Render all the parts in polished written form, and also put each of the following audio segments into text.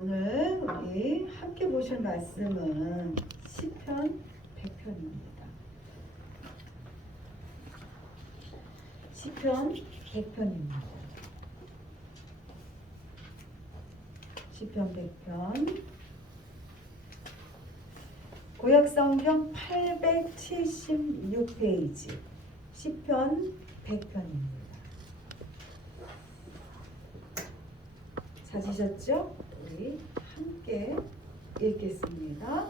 오늘 우리 함께 보실 말씀은 시편 100편입니다. 시편 100편입니다. 시편 100편 구약성경 876페이지 시편 100편입니다. 찾으셨죠? 우리 함께 읽겠습니다.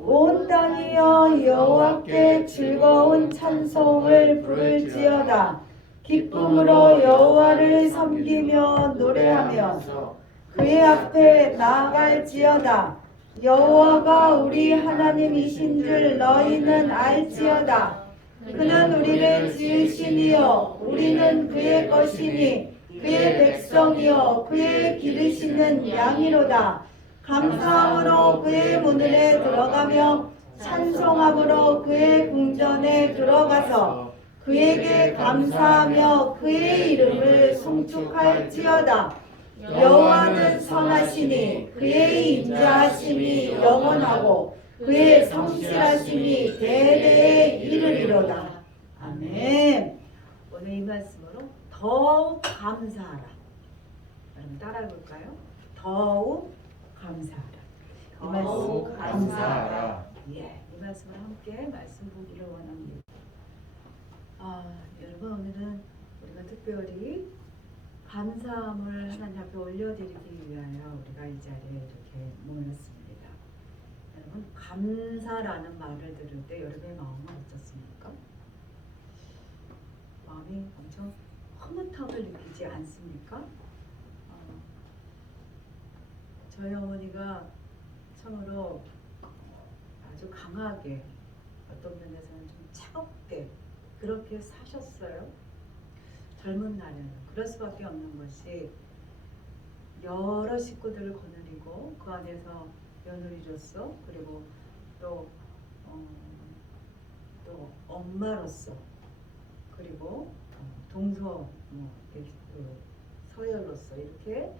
온 땅이여 여호와께 즐거운 찬송을 부를지어다. 기쁨으로 여호와를 섬기며 노래하며 그의 앞에 나아갈지어다. 여호와가 우리 하나님이신 줄 너희는 알지어다. 그는 우리를 지으시니요 우리는 그의 것이니 그의 백성이요 그의 기르시는 양이로다. 감사함으로 그의 문을에 들어가며 찬송함으로 그의 궁전에 들어가서 그에게 감사하며 그의 이름을 송축할지어다. 여호와는 선하시니 그의 인자하심이 영원하고 그의 성실하심이 대대에 이르리로다. 아멘. 오늘 이 말씀으로 더욱 감사하라. 여러분 따라해볼까요? 더욱 감사하라. 이 말씀 감사하라. 예, 이 말씀을 함께 말씀 보기를 원합니다. 여러분 오늘은 우리가 특별히 감사함을 하나님 앞에 올려드리기 위하여 우리가 이 자리에 이렇게 모였습니다. 여러분 감사라는 말을 들을 때 여러분의 마음은 어떻습니까? 마음이 엄청 흐뭇함을 느끼지 않습니까? 저희 어머니가 참으로 아주 강하게 어떤 면에서는 좀 차갑게 그렇게 사셨어요. 젊은 날에는 그럴 수밖에 없는 것이 여러 식구들을 거느리고 그 안에서 며느리로서 그리고 또 엄마로서 그리고 동서 서열로서 이렇게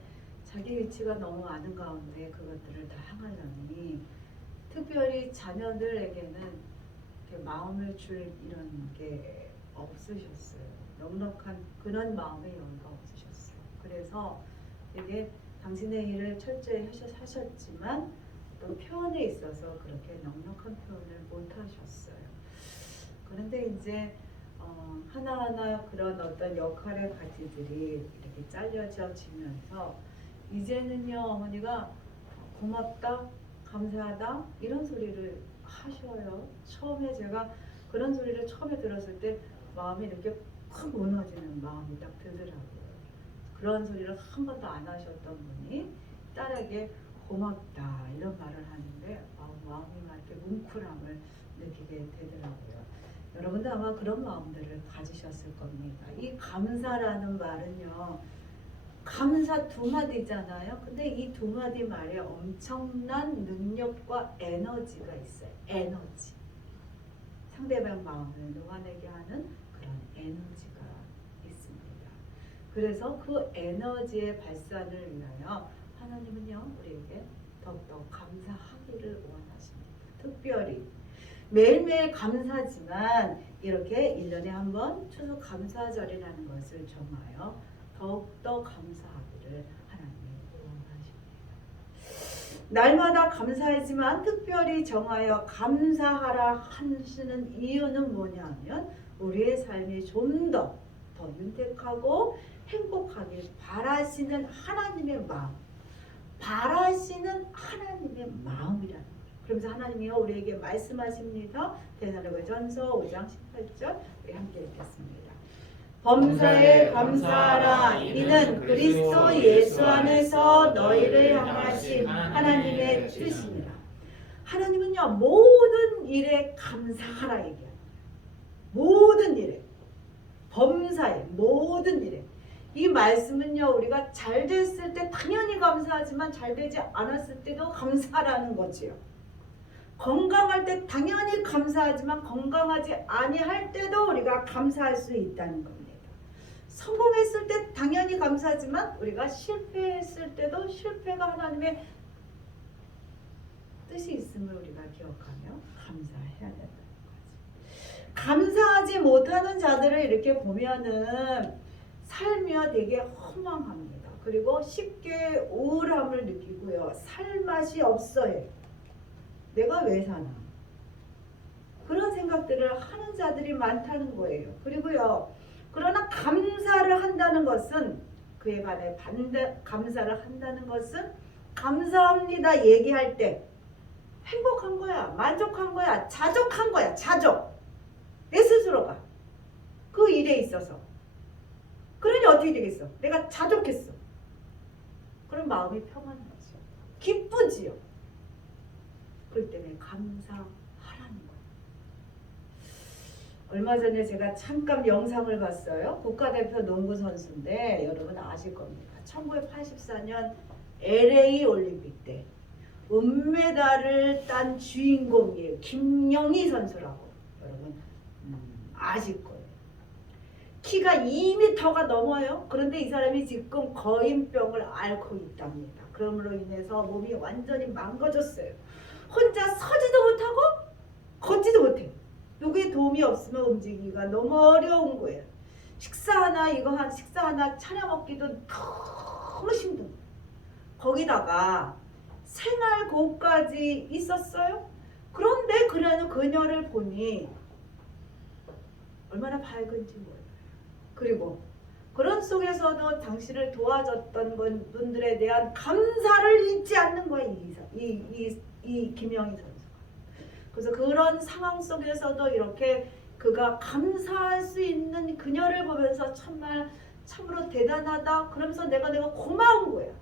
자기 위치가 너무 많은 가운데 그것들을 다 향하려니 특별히 자녀들에게는 이렇게 마음을 줄 이런 게 없으셨어요. 넉넉한 그런 마음의 여유가 없으셨어요. 그래서 되게 당신의 일을 철저히 하셨지만 또 표현에 있어서 그렇게 넉넉한 표현을 못 하셨어요. 그런데 이제 하나하나 그런 어떤 역할의 가지들이 이렇게 잘려져 지면서 이제는요 어머니가 고맙다, 감사하다 이런 소리를 하셔요. 처음에 제가 그런 소리를 처음에 들었을 때 마음이 이렇게 확 무너지는 마음이 딱 들더라고요. 그런 소리를 한 번도 안 하셨던 분이 딸에게 고맙다 이런 말을 하는데 마음이 막 이렇게 뭉클함을 느끼게 되더라고요. 여러분도 아마 그런 마음들을 가지셨을 겁니다. 이 감사라는 말은요 감사 두 마디잖아요. 근데 이 두 마디 말에 엄청난 능력과 에너지가 있어요. 에너지. 상대방 마음을 녹아내게 하는 그런 에너지가 있습니다. 그래서 그 에너지의 발산을 위하여 하나님은요 우리에게 더욱더 감사하기를 원하십니다. 특별히 매일매일 감사지만 이렇게 1년에 한 번 추수 감사절이라는 것을 정하여 더욱더 감사하기를 하나님이 원하십니다. 날마다 감사하지만 특별히 정하여 감사하라 하시는 이유는 뭐냐면 우리의 삶이 좀 더 윤택하고 행복하길 바라시는 하나님의 마음, 바라시는 하나님의 마음이라는 거예요. 그러면서 하나님이요 우리에게 말씀하십니다. 데살로니가전서 5장 18절 우리 함께 읽겠습니다. 범사에 감사하라. 이는 그리스도 예수 안에서 너희를 향하신 하나님의 뜻이니라. 하나님은요 모든 일에 감사하라 얘기합니다. 모든 일에, 범사에 모든 일에. 이 말씀은요 우리가 잘 됐을 때 당연히 감사하지만 잘 되지 않았을 때도 감사라는 거지요. 건강할 때 당연히 감사하지만 건강하지 아니할 때도 우리가 감사할 수 있다는 겁니다. 성공했을 때 당연히 감사하지만 우리가 실패했을 때도 실패가 하나님의 뜻이 있음을 우리가 기억하며 감사해야 된다는 거지. 감사하지 못하는 자들을 이렇게 보면은 삶이 되게 허망합니다. 그리고 쉽게 우울함을 느끼고요. 살 맛이 없어요. 내가 왜 사나? 그런 생각들을 하는 자들이 많다는 거예요. 그리고요. 그러나 감사를 한다는 것은 그에 관해 감사를 한다는 것은 감사합니다 얘기할 때 행복한 거야, 만족한 거야, 자족한 거야, 자족. 내 스스로가 그 일에 있어서. 그러니 어떻게 되겠어? 내가 자족했어. 그럼 마음이 평안하죠. 기쁘지요. 그럴 때문에 감사하라는 거예요. 얼마 전에 제가 잠깐 영상을 봤어요. 국가대표 농구 선수인데 여러분 아실 겁니다. 1984년 LA 올림픽 때 은메달을 딴 주인공이에요. 김영희 선수라고. 여러분 아실 거예요. 키가 2m가 넘어요. 그런데 이 사람이 지금 거인병을 앓고 있답니다. 그럼으로 인해서 몸이 완전히 망가졌어요. 혼자 서지도 못하고 걷지도 못해. 누구의 도움이 없으면 움직이기가 너무 어려운 거예요. 식사 하나 차려 먹기도 너무 힘든. 거기다가 생활고까지 있었어요. 그런데 그녀를 보니 얼마나 밝은지 몰라요. 그리고 그런 속에서도 당신을 도와줬던 분들에 대한 감사를 잊지 않는 거예요. 이 김영희 선수가. 그래서 그런 상황 속에서도 이렇게 그가 감사할 수 있는 그녀를 보면서 정말 참으로 대단하다. 그러면서 내가 고마운 거야.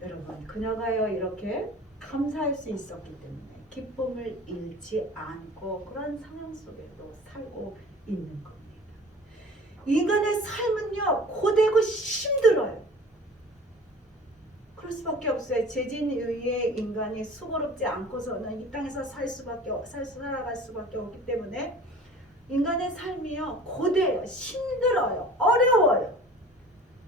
여러분, 그녀가요 이렇게 감사할 수 있었기 때문에 기쁨을 잃지 않고 그런 상황 속에도 살고 있는 겁니다. 인간의 삶은요 고되고 힘들어요. 그럴 수밖에 없어요. 죄진 이후에 인간이 수고롭지 않고서는 이 땅에서 살아갈 수밖에 없기 때문에 인간의 삶이요 고돼요, 힘들어요, 어려워요.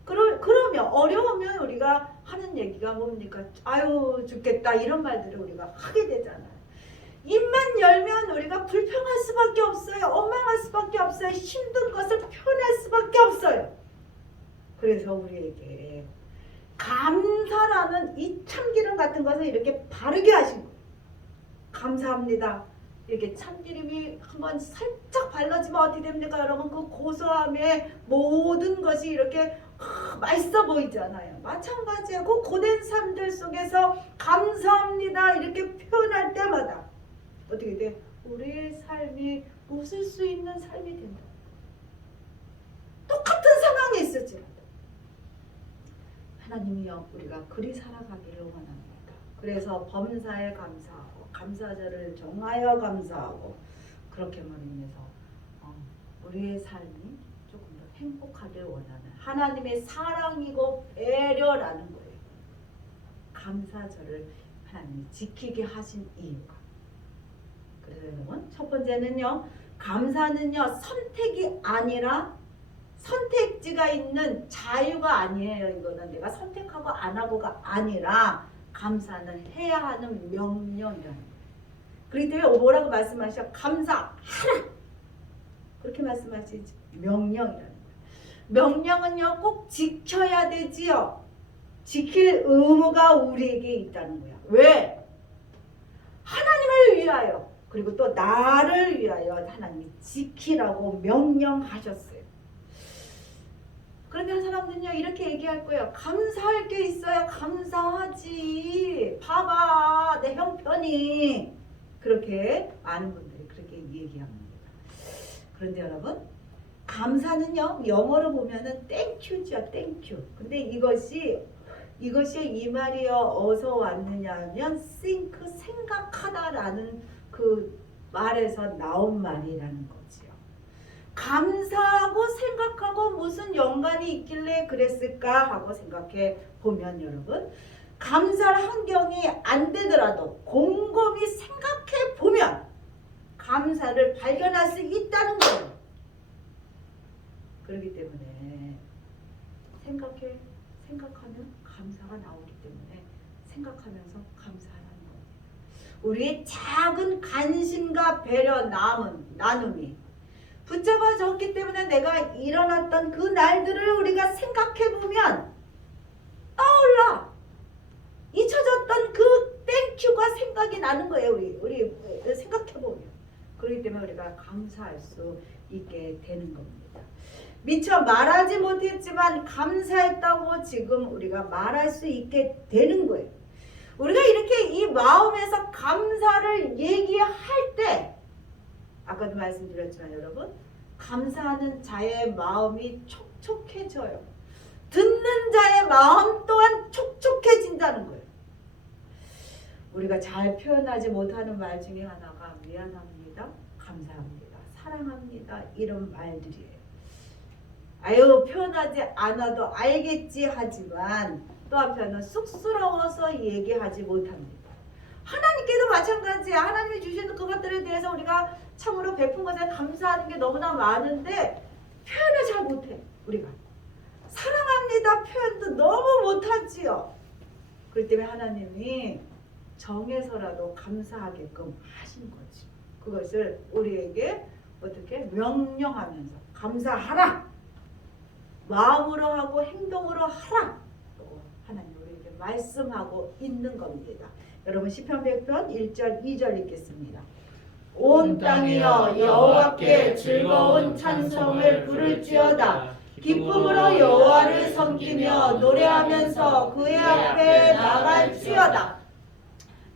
그러면 어려우면 우리가 하는 얘기가 뭡니까? 아유 죽겠다 이런 말들을 우리가 하게 되잖아요. 입만 열면 우리가 불평할 수밖에 없어요. 원망할 수밖에 없어요. 힘든 것을 표현할 수밖에 없어요. 그래서 우리에게 감사라는 이 참기름 같은 것을 이렇게 바르게 하신 거예요. 감사합니다. 이렇게 참기름이 한번 살짝 발라지면 어떻게 됩니까? 여러분 그 고소함에 모든 것이 이렇게 맛있어 보이잖아요. 마찬가지예요. 그 고된 삶들 속에서 감사합니다 이렇게 표현할 때마다 어떻게 돼? 우리의 삶이 웃을 수 있는 삶이 된다. 똑같은 상황에 있을지라도 하나님이여 우리가 그리 살아가기를 원합니다. 그래서 범사에 감사하고 감사절을 정하여 감사하고 그렇게만 인해서 우리의 삶이 조금 더 행복하길 원하는 하나님의 사랑이고 배려라는 거예요. 감사절을 하나님이 지키게 하신 이유가. 그래서 여러분 첫 번째는요. 감사는요. 선택이 아니라 선택지가 있는 자유가 아니에요. 이거는 내가 선택하고 안 하고가 아니라 감사는 해야 하는 명령이라는 거예요. 그렇기 때문에 뭐라고 말씀하셔? 감사하라. 그렇게 말씀하시지. 명령이라는 거예요. 명령은요. 꼭 지켜야 되지요. 지킬 의무가 우리에게 있다는 거야. 왜? 하나님을 위하여 그리고 또 나를 위하여 하나님이 지키라고 명령하셨어요. 그러면 사람들은요 이렇게 얘기할 거예요. 감사할 게 있어야 감사하지. 봐봐 내 형편이. 그렇게 많은 분들이 그렇게 얘기합니다. 그런데 여러분 감사는요 영어로 보면은 땡큐죠. 땡큐. 근데 이것이 이 말이요 어디서 왔느냐 하면 think 생각하다라는 그 말에서 나온 말이라는 거지요. 감사하고 생각하고 무슨 연관이 있길래 그랬을까 하고 생각해 보면 여러분 감사를 환경이 안 되더라도 곰곰이 생각해 보면 감사를 발견할 수 있다는 거예요. 그렇기 때문에 생각하면 감사가 나오기 때문에 생각하면서 감사하는 겁니다. 우리의 작은 관심과 배려, 나눔이 붙잡아졌기 때문에 내가 일어났던 그 날들을 우리가 생각해보면 떠올라. 잊혀졌던 그 땡큐가 생각이 나는 거예요. 우리 생각해보면. 그렇기 때문에 우리가 감사할 수 있게 되는 겁니다. 미처 말하지 못했지만 감사했다고 지금 우리가 말할 수 있게 되는 거예요. 우리가 이렇게 이 마음에서 감사를 얘기할 때 아까도 말씀드렸지만 여러분 감사하는 자의 마음이 촉촉해져요. 듣는 자의 마음 또한 촉촉해진다는 거예요. 우리가 잘 표현하지 못하는 말 중에 하나가 미안합니다, 감사합니다, 사랑합니다 이런 말들이에요. 아유 표현하지 않아도 알겠지 하지만 또 한편은 쑥스러워서 얘기하지 못합니다. 하나님께도 마찬가지야. 하나님이 주시는 그것들에 대해서 우리가 참으로 베푼 것에 감사하는 게 너무나 많은데 표현을 잘 못해. 우리가 사랑합니다 표현도 너무 못하지요. 그렇기 때문에 하나님이 정해서라도 감사하게끔 하신 거지. 그것을 우리에게 어떻게 명령하면서 감사하라, 마음으로 하고 행동으로 하라, 또 하나님 우리에게 말씀하고 있는 겁니다. 여러분 시편 100편 1절 2절 읽겠습니다. 온 땅이여 여호와께 즐거운 찬송을 부를지어다. 기쁨으로 여호와를 섬기며 노래하면서 그의 앞에 나갈지어다.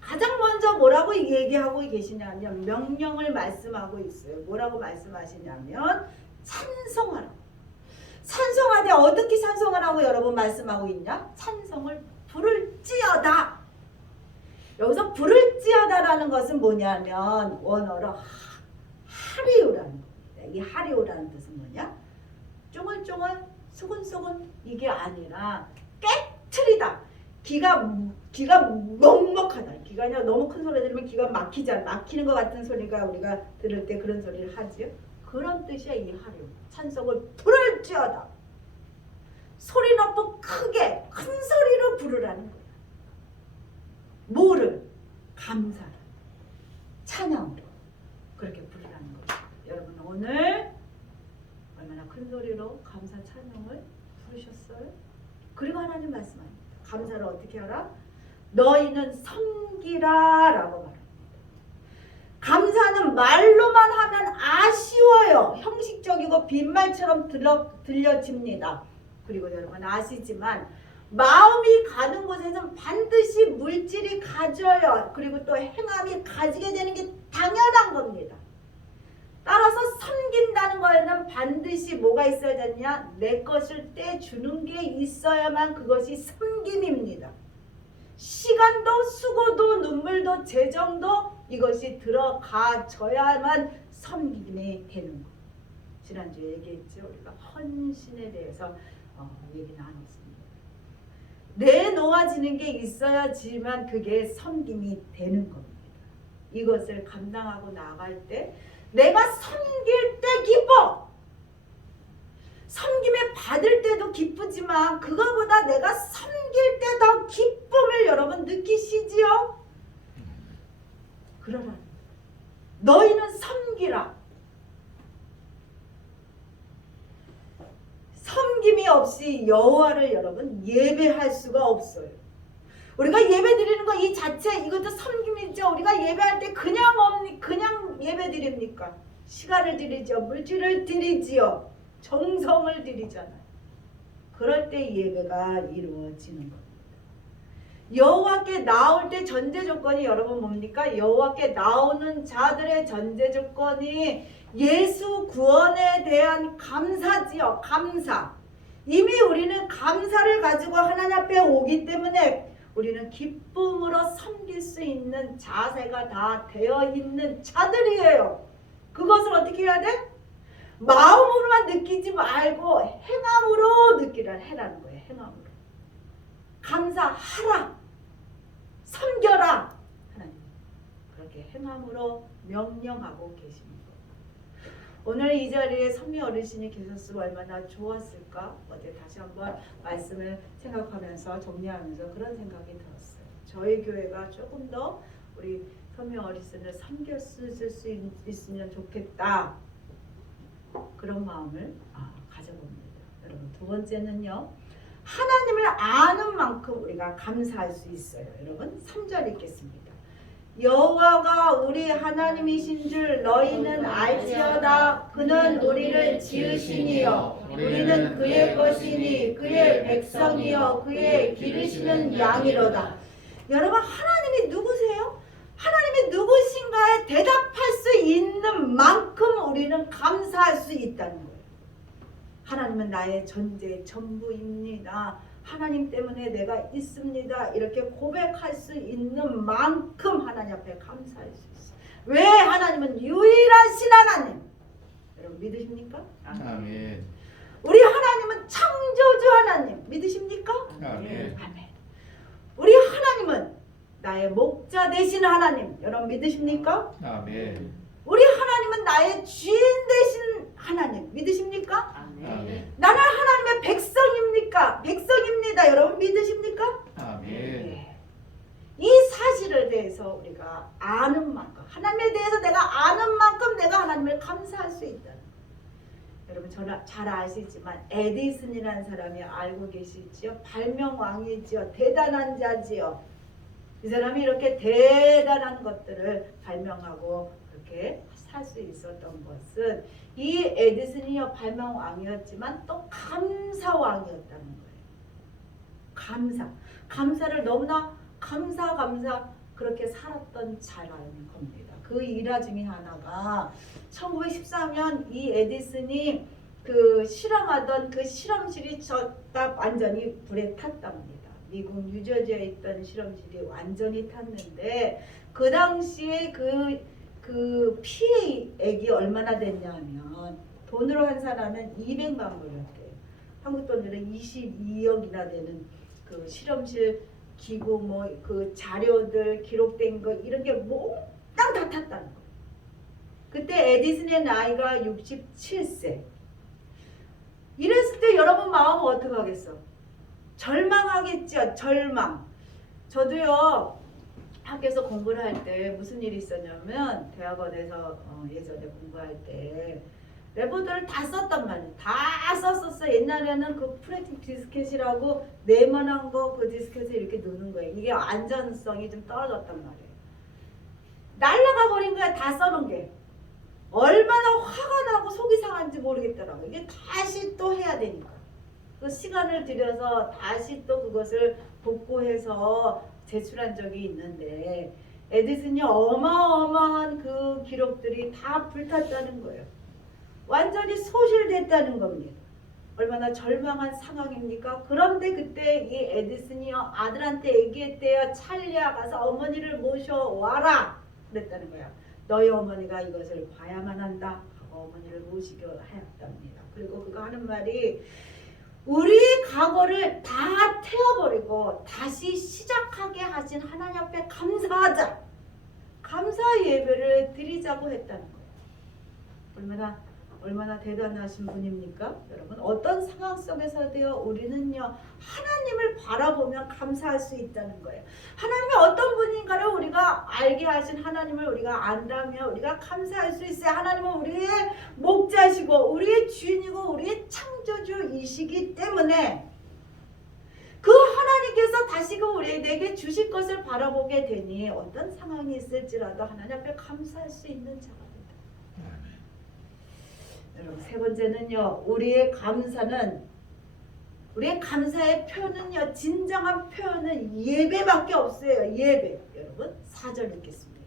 가장 먼저 뭐라고 얘기하고 계시냐면 명령을 말씀하고 있어요. 뭐라고 말씀하시냐면 찬송하라. 찬송하되 어떻게 찬송하라고 여러분 말씀하고 있냐? 찬송을 부를지어다. 여기서 부를지어다라는 것은 뭐냐면 원어로 하리우라는 겁니다. 이 하리우라는 뜻은 뭐냐? 쫑글쫑글 소근소근 이게 아니라 깨트리다. 기가 먹먹하다. 기가 아니라 너무 큰 소리 들으면 기가 막히는 것 같은 소리가 우리가 들을 때 그런 소리를 하지요. 그런 뜻이야 이 하리우. 찬송을 부를지어다. 소리 높고 크게 큰 소리로 부르라는 거야. 뭐를? 감사를, 찬양으로 그렇게 부르라는 거예요. 여러분 오늘 얼마나 큰 소리로 감사 찬양을 부르셨어요? 그리고 하나님 말씀합니다. 감사를 어떻게 하라? 너희는 섬기라 라고 말합니다. 감사는 말로만 하면 아쉬워요. 형식적이고 빈말처럼 들려집니다. 그리고 여러분 아시지만 마음이 가는 곳에는 반드시 물질이 가져요. 그리고 또 행함이 가지게 되는 게 당연한 겁니다. 따라서 섬긴다는 거에는 반드시 뭐가 있어야 되냐? 내 것을 떼주는 게 있어야만 그것이 섬김입니다. 시간도 수고도 눈물도 재정도 이것이 들어가져야만 섬김이 되는 거예요. 지난주에 얘기했죠. 우리가 헌신에 대해서 얘기 나눴습니다. 내놓아지는 게 있어야지만 그게 섬김이 되는 겁니다. 이것을 감당하고 나갈 때 내가 섬길 때 기뻐. 섬김에 받을 때도 기쁘지만 그거보다 내가 섬길 때 더 기쁨을 여러분 느끼시지요? 그러라. 너희는 섬기라. 섬김이 없이 여호와를 여러분 예배할 수가 없어요. 우리가 예배 드리는 거 이 자체 이것도 섬김이죠. 우리가 예배할 때 그냥 예배 드립니까? 시간을 드리죠. 물질을 드리지요. 정성을 드리잖아요. 그럴 때 예배가 이루어지는 겁니다. 여호와께 나올 때 전제 조건이 여러분 뭡니까? 여호와께 나오는 자들의 전제 조건이 예수 구원에 대한 감사지요. 감사. 이미 우리는 감사를 가지고 하나님 앞에 오기 때문에 우리는 기쁨으로 섬길 수 있는 자세가 다 되어 있는 자들이에요. 그것을 어떻게 해야 돼? 마음으로만 느끼지 말고 행함으로 해라는 거예요. 행함으로. 감사하라. 섬겨라. 하나님 그렇게 행함으로 명령하고 계십니다. 오늘 이 자리에 선미 어르신이 계셨으면 얼마나 좋았을까? 어제 다시 한번 말씀을 생각하면서 정리하면서 그런 생각이 들었어요. 저희 교회가 조금 더 우리 선미 어르신을 섬겼을 수 있으면 좋겠다. 그런 마음을 가져봅니다. 여러분, 두 번째는요. 하나님을 아는 만큼 우리가 감사할 수 있어요. 여러분 3절 읽겠습니다. 여호와가 우리 하나님이신 줄 너희는 알지어다. 그는 우리를 지으시니요 우리는 그의 것이니 그의 백성이요 그의 기르시는 양이로다. 여러분 하나님이 누구세요? 하나님이 누구신가에 대답할 수 있는 만큼 우리는 감사할 수 있다는 거예요. 하나님은 나의 존재의 전부입니다. 하나님 때문에 내가 있습니다. 이렇게 고백할 수 있는 만큼 하나님 앞에 감사할 수 있어요. 왜? 하나님은 유일하신 하나님. 여러분 믿으십니까? 아멘. 우리 하나님은 창조주 하나님. 믿으십니까? 아멘. 아멘. 우리 하나님은 나의 목자 되신 하나님. 여러분 믿으십니까? 아멘. 우리 하나님은 나의 주인 되신 하나님. 믿으십니까? 아멘. 나는 하나님의 백성입니까? 백성입니다. 여러분 믿으십니까? 아멘. 네. 이 사실을 대해서 우리가 아는 만큼, 하나님에 대해서 내가 아는 만큼 내가 하나님을 감사할 수 있다는 거예요. 여러분 잘 아시지만 에디슨이라는 사람이 알고 계시지요? 발명왕이지요. 대단한 자지요. 이 사람이 이렇게 대단한 것들을 발명하고 그렇게 살 수 있었던 것은 이 에디슨이요 발명왕이었지만 또 감사왕이었다는 거예요. 감사를 너무나 감사 그렇게 살았던 사람인 겁니다. 그 일화 중에 하나가 1914년 이 에디슨이 그 실험하던 그 실험실이 완전히 불에 탔답니다. 미국 뉴저지에 있던 실험실이 완전히 탔는데 그 당시에 그 피해액이 얼마나 됐냐면 돈으로 환산하면 200만 불이었대요. 한국 돈으로 22억이나 되는 그 실험실 기구 뭐 그 자료들 기록된 거 이런 게 몽땅 다 탔다는 거예요. 그때 에디슨의 나이가 67세. 이랬을 때 여러분 마음은 어떻게 하겠어? 절망하겠죠. 절망. 저도요. 학교에서 공부를 할 때 무슨 일이 있었냐면 대학원에서 예전에 공부할 때 레포트를 다 썼단 말이에요. 다 썼었어. 옛날에는 그 프레틱 디스켓이라고 네모난 거 그 디스켓을 이렇게 넣는 거예요. 이게 안전성이 좀 떨어졌단 말이에요. 날라가 버린 거야. 다 써놓은 게. 얼마나 화가 나고 속이 상한지 모르겠더라고. 이게 다시 또 해야 되니까. 그 시간을 들여서 다시 또 그것을 복구해서 제출한 적이 있는데 에디슨이 어마어마한 그 기록들이 다 불탔다는 거예요. 완전히 소실됐다는 겁니다. 얼마나 절망한 상황입니까? 그런데 그때 이 에디슨이 아들한테 얘기했대요. 찰리야 가서 어머니를 모셔와라 그랬다는 거야. 너희 어머니가 이것을 봐야만 한다 하고 어머니를 모시게 하였답니다. 그리고 그가 하는 말이 우리 과거를 다 태워버리고 다시 시작하게 하신 하나님 앞에 감사하자. 감사 예배를 드리자고 했다는 거예요. 얼마나 대단하신 분입니까? 여러분 어떤 상황 속에서도요 우리는요 하나님을 바라보면 감사할 수 있다는 거예요. 하나님이 어떤 분인가를 우리가 알게 하신 하나님을 우리가 안다면 우리가 감사할 수 있어요. 하나님은 우리의 목자시고 우리의 주인이고 우리의 창조주이시기 때문에 그 하나님께서 다시금 우리에게 주실 것을 바라보게 되니 어떤 상황이 있을지라도 하나님 앞에 감사할 수 있는 자가 된다. 여러분 세 번째는요 우리의 감사의 표현은요 진정한 표현은 예배밖에 없어요. 예배. 여러분 4절 읽겠습니다.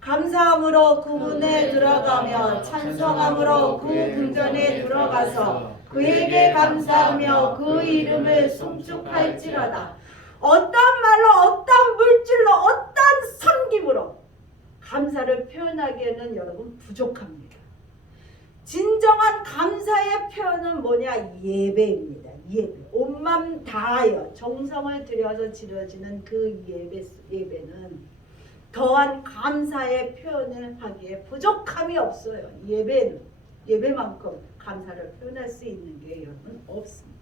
감사함으로 그 문에 들어가며 찬송함으로 그 궁전에 들어가서 그에게 감사하며 그 이름을 송축할지라다. 어떤 말로 어떤 물질로 어떤 섬김으로 감사를 표현하기에는 여러분 부족합니다. 진정한 감사의 표현은 뭐냐? 예배입니다. 예배. 온 맘 다하여 정성을 들여서 지려지는 그 예배는 더한 감사의 표현을 하기에 부족함이 없어요. 예배는. 예배만큼 감사를 표현할 수 있는 게 여러분 없습니다.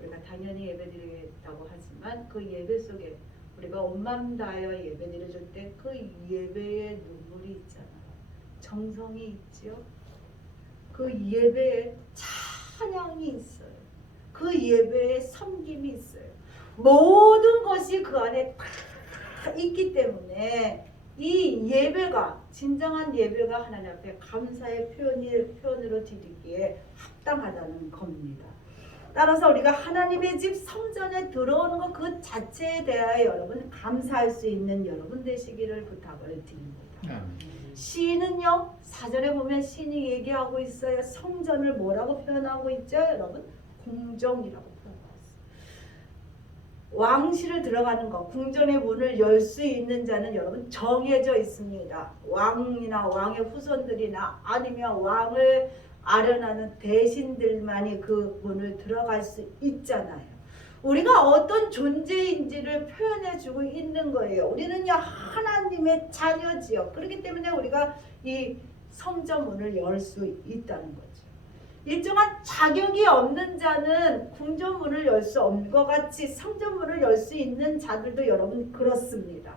우리가 당연히 예배드리겠다고 하지만 그 예배 속에 우리가 온 마음 다하여 예배드려줄 때 그 예배에 눈물이 있잖아요. 정성이 있지요. 그 예배에 찬양이 있어요. 그 예배에 섬김이 있어요. 모든 것이 그 안에 다 있기 때문에 이 예배가 진정한 예배가 하나님 앞에 감사의 표현으로 드리기에 합당하다는 겁니다. 따라서 우리가 하나님의 집 성전에 들어오는 것 그 자체에 대하여 여러분 감사할 수 있는 여러분 되시기를 부탁을 드립니다. 시인은요 사전에 보면 시인이 얘기하고 있어요. 성전을 뭐라고 표현하고 있죠 여러분? 궁정이라고 표현하고 있어요. 왕실을 들어가는 것, 궁전의 문을 열 수 있는 자는 여러분 정해져 있습니다. 왕이나 왕의 후손들이나 아니면 왕을 아련하는 대신들만이 그 문을 들어갈 수 있잖아요. 우리가 어떤 존재인지를 표현해주고 있는 거예요. 우리는요 하나님의 자녀지요. 그렇기 때문에 우리가 이 성전 문을 열 수 있다는 거죠. 일정한 자격이 없는 자는 궁전 문을 열 수 없는 것 같이 성전 문을 열 수 있는 자들도 여러분 그렇습니다.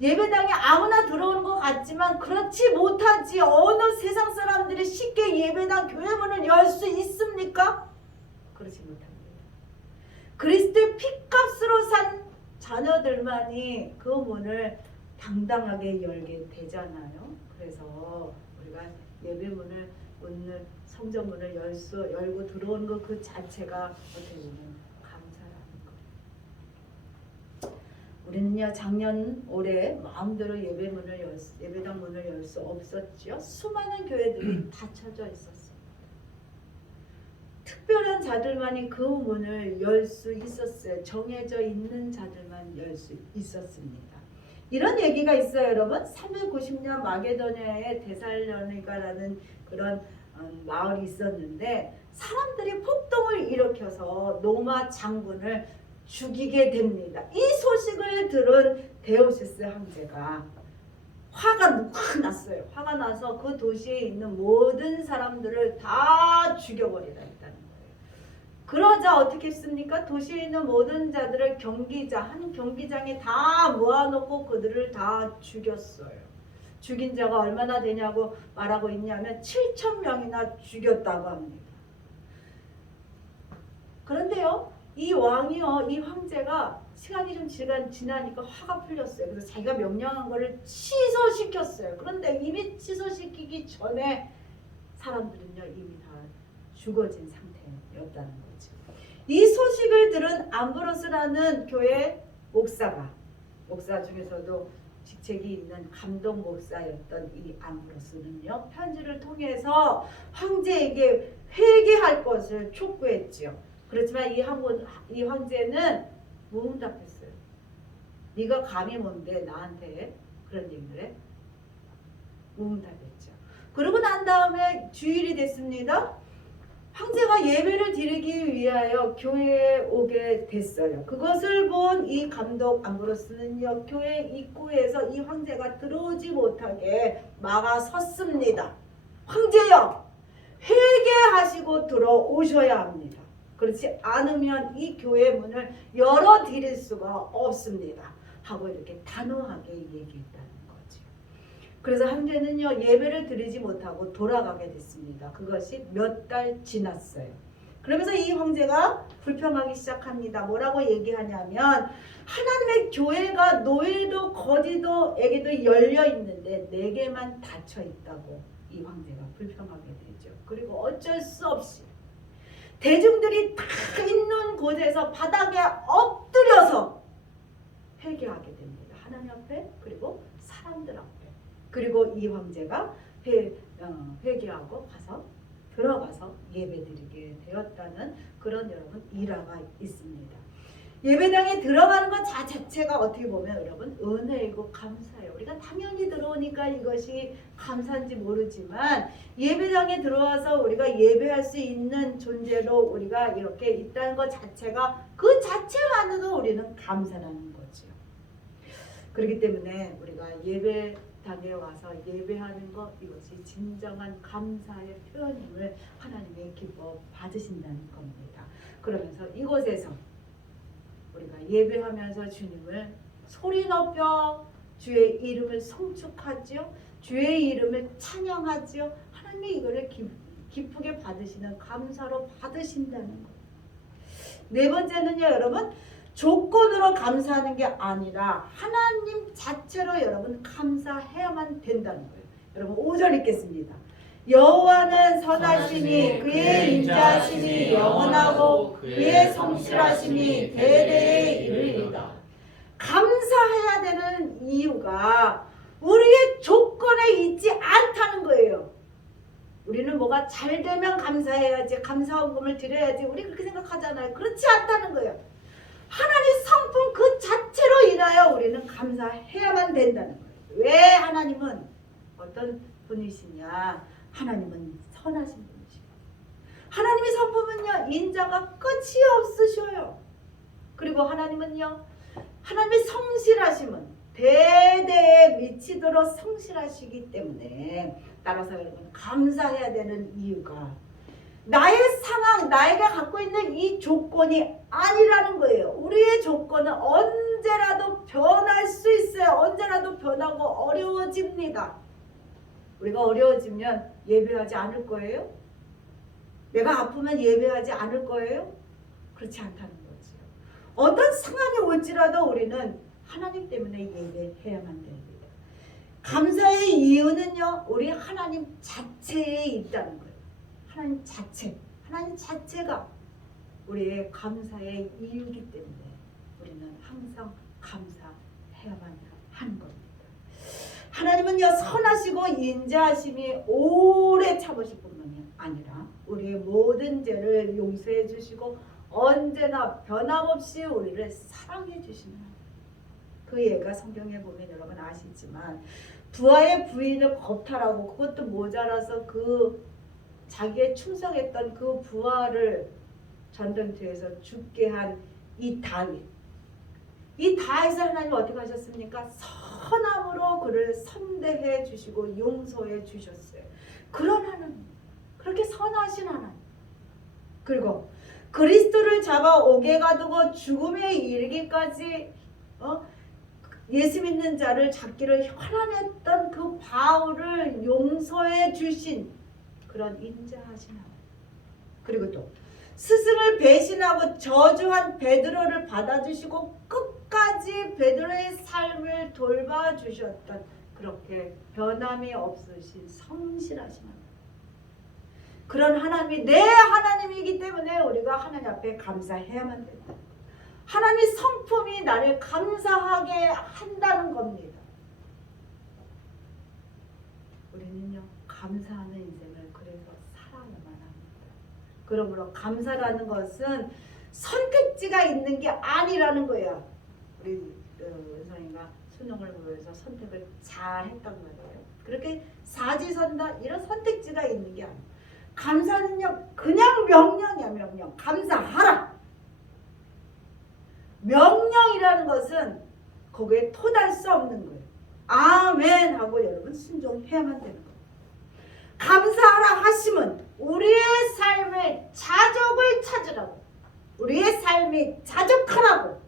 예배당에 아무나 들어오는 것 같지만 그렇지 못하지. 어느 세상 사람들이 쉽게 예배당 교회 문을 열 수 있습니까? 그렇지 못합니다. 그리스도의 피값으로 산 자녀들만이 그 문을 당당하게 열게 되잖아요. 그래서 우리가 예배문을 오늘 성전문을 열고 들어오는 것 그 자체가 어떻게 보면 감사라는 거예요. 우리는요 작년 올해 마음대로 예배당 문을 열 수 없었죠. 수많은 교회들이 닫혀져 있었어요. 특별한 자들만이 그 문을 열 수 있었어요. 정해져 있는 자들만 열 수 있었습니다. 이런 얘기가 있어요, 여러분. 390년 마게도냐에 데살로니가라는 그런 마을이 있었는데 사람들이 폭동을 일으켜서 로마 장군을 죽이게 됩니다. 이 소식을 들은 데오시스 황제가 화가 났어요. 화가 나서 그 도시에 있는 모든 사람들을 다 죽여버리라 했다는 거예요. 그러자 어떻게 했습니까? 도시에 있는 모든 자들을 한 경기장에 다 모아놓고 그들을 다 죽였어요. 죽인 자가 얼마나 되냐고 말하고 있냐면 7,000명이나 죽였다고 합니다. 그런데요, 이 왕이요, 이 황제가 시간이 좀 지나니까 화가 풀렸어요. 그래서 자기가 명령한 거를 취소시켰어요. 그런데 이미 취소시키기 전에 사람들은요 이미 다 죽어진 상태였다는 거죠. 이 소식을 들은 암브로스라는 교회 목사 중에서도 직책이 있는 감독 목사였던 이 암브로스는요 편지를 통해서 황제에게 회개할 것을 촉구했지요. 그렇지만 이 황제는 무응답했어요. 네가 감히 뭔데 나한테 그런 얘기를 해? 무응답했죠. 그러고 난 다음에 주일이 됐습니다. 황제가 예배를 드리기 위하여 교회에 오게 됐어요. 그것을 본 이 감독 암브로스는요 교회 입구에서 이 황제가 들어오지 못하게 막아섰습니다. 황제여, 회개하시고 들어오셔야 합니다. 그렇지 않으면 이 교회 문을 열어드릴 수가 없습니다. 하고 이렇게 단호하게 얘기했다는 거죠. 그래서 황제는요 예배를 드리지 못하고 돌아가게 됐습니다. 그것이 몇 달 지났어요. 그러면서 이 황제가 불평하기 시작합니다. 뭐라고 얘기하냐면 하나님의 교회가 노예도 거지도에게도 열려 있는데 내게만 닫혀 있다고 이 황제가 불평하게 되죠. 그리고 어쩔 수 없이 대중들이 다 있는 곳에서 바닥에 엎드려서 회개하게 됩니다. 하나님 앞에 그리고 사람들 앞에. 그리고 이 황제가 회개하고 들어가서 예배드리게 되었다는 그런 여러분 일화가 있습니다. 예배당에 들어가는 것 자체가 어떻게 보면 여러분 은혜이고 감사해요. 우리가 당연히 들어오니까 이것이 감사인지 모르지만 예배당에 들어와서 우리가 예배할 수 있는 존재로 우리가 이렇게 있다는 것 자체가 그 자체만으로도 우리는 감사라는 거죠. 그렇기 때문에 우리가 예배 단에 와서 예배하는 것, 이것이 진정한 감사의 표현임을 하나님의 기뻐 받으신다는 겁니다. 그러면서 이곳에서 우리가 예배하면서 주님을 소리 높여 주의 이름을 송축하지요. 주의 이름을 찬양하지요. 하나님이 이거를 기쁘게 받으시는, 감사로 받으신다는 거예요. 네 번째는요, 여러분, 조건으로 감사하는 게 아니라 하나님 자체로 여러분 감사해야만 된다는 거예요. 여러분 5절 읽겠습니다. 여호와는 선하시니 그의 인자하심이 영원하고 그의 성실하심이 대대에 이르리이다. 감사해야 되는 이유가 우리의 조건에 있지 않다는 거예요. 우리는 뭐가 잘 되면 감사해야지, 감사헌금을 드려야지, 우리 그렇게 생각하잖아요. 그렇지 않다는 거예요. 하나님 성품 그 자체로 인하여 우리는 감사해야만 된다는 거예요. 왜 하나님은 어떤 분이시냐? 하나님은 선하신 분이시고, 하나님의 성품은요, 인자가 끝이 없으셔요. 그리고 하나님은요, 하나님의 성실하심은 대대에 미치도록 성실하시기 때문에, 따라서 여러분 감사해야 되는 이유가 나의 상황, 나에게 갖고 있는 이 조건이 아니라는 거예요. 우리의 조건은 언제라도 변할 수 있어요. 언제라도 변하고 어려워집니다. 우리가 어려워지면 예배하지 않을 거예요? 내가 아프면 예배하지 않을 거예요? 그렇지 않다는 거죠. 어떤 상황이 올지라도 우리는 하나님 때문에 예배해야만 됩니다. 감사의 이유는요, 우리 하나님 자체에 있다는 거예요. 하나님 자체, 하나님 자체가 우리의 감사의 이유이기 때문에 우리는 항상 감사해야만 하는 겁니다. 하나님은요, 선하시고 인자하심이 오래 참으실 뿐만이 아니라 우리의 모든 죄를 용서해 주시고 언제나 변함없이 우리를 사랑해 주시는 그 예가 성경에 보면 여러분 아시지만, 부하의 부인을 겁탈하고 그것도 모자라서 그 자기의 충성했던 그 부하를 전쟁터에서 죽게 한 이 다윗. 이 다윗을 하나님 어떻게 하셨습니까? 선함으로 그를 선대해 주시고 용서해 주셨어요. 그런 하나님, 그렇게 선하신 하나님. 그리고 그리스도를 잡아 옥에 가두고 죽음에 이르기까지 예수 믿는 자를 잡기를 혈안했던 그 바울을 용서해 주신 그런 인자하신 하나님. 그리고 또 스승을 배신하고 저주한 베드로를 받아주시고 끝까지 베드로의 삶을 돌봐주셨던 그렇게 변함이 없으신 성실하신 하나님. 그런 하나님이 내 하나님이기 때문에 우리가 하나님 앞에 감사해야만 된다. 하나님의 성품이 나를 감사하게 한다는 겁니다. 우리는요, 감사하는 인생을 그래서 살아야만 합니다. 그러므로 감사라는 것은 선택지가 있는 게 아니라는 거예요. 우리 은성이가 수능을 보면서 선택을 잘 했단 말이에요. 그렇게 사지선다 이런 선택지가 있는 게 아니에요. 감사는요, 그냥 명령이야. 명령. 감사하라. 명령이라는 것은 거기에 토달 수 없는 거예요. 아멘 하고 여러분 순종해야만 되는 거예요. 감사하라 하심은 우리의 삶의 자족을 찾으라고, 우리의 삶이 자족하라고,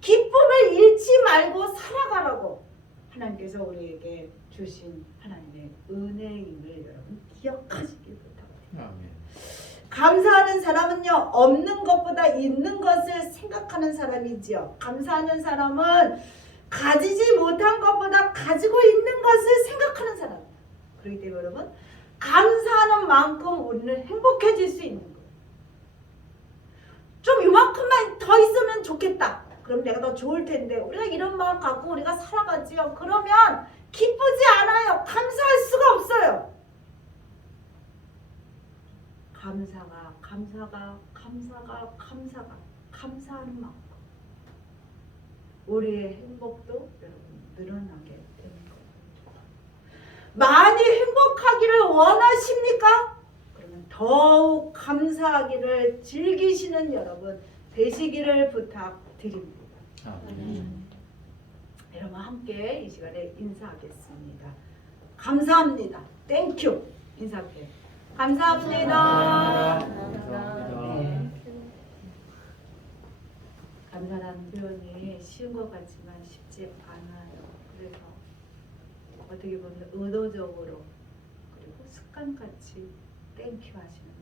기쁨을 잃지 말고 살아가라고 하나님께서 우리에게 주신 하나님의 은혜임을 여러분 기억하시길 부탁드립니다. 아멘. 감사하는 사람은요, 없는 것보다 있는 것을 생각하는 사람이지요. 감사하는 사람은 가지지 못한 것보다 가지고 있는 것을 생각하는 사람. 그렇기 때문에 여러분, 감사하는 만큼 우리는 행복해질 수 있는 거예요. 좀 이만큼만 더 있으면 좋겠다. 그럼 내가 더 좋을 텐데, 우리가 이런 마음 갖고 우리가 살아가지요. 그러면 기쁘지 않아요. 감사할 수가 없어요. 감사하는 만큼 우리의 행복도 여러분 늘어나게 되는 거예요. 많이 행복하기를 원하십니까? 그러면 더욱 감사하기를 즐기시는 여러분 되시기를 부탁드립니다. 아멘. 여러분 함께 이 시간에 인사하겠습니다. 감사합니다. 땡큐 인사할게요. 감사합니다. 네. 감사라는 표현이 쉬운 것 같지만 쉽지 않아요. 그래서 어떻게 보면 의도적으로 그리고 습관같이 땡큐 하시는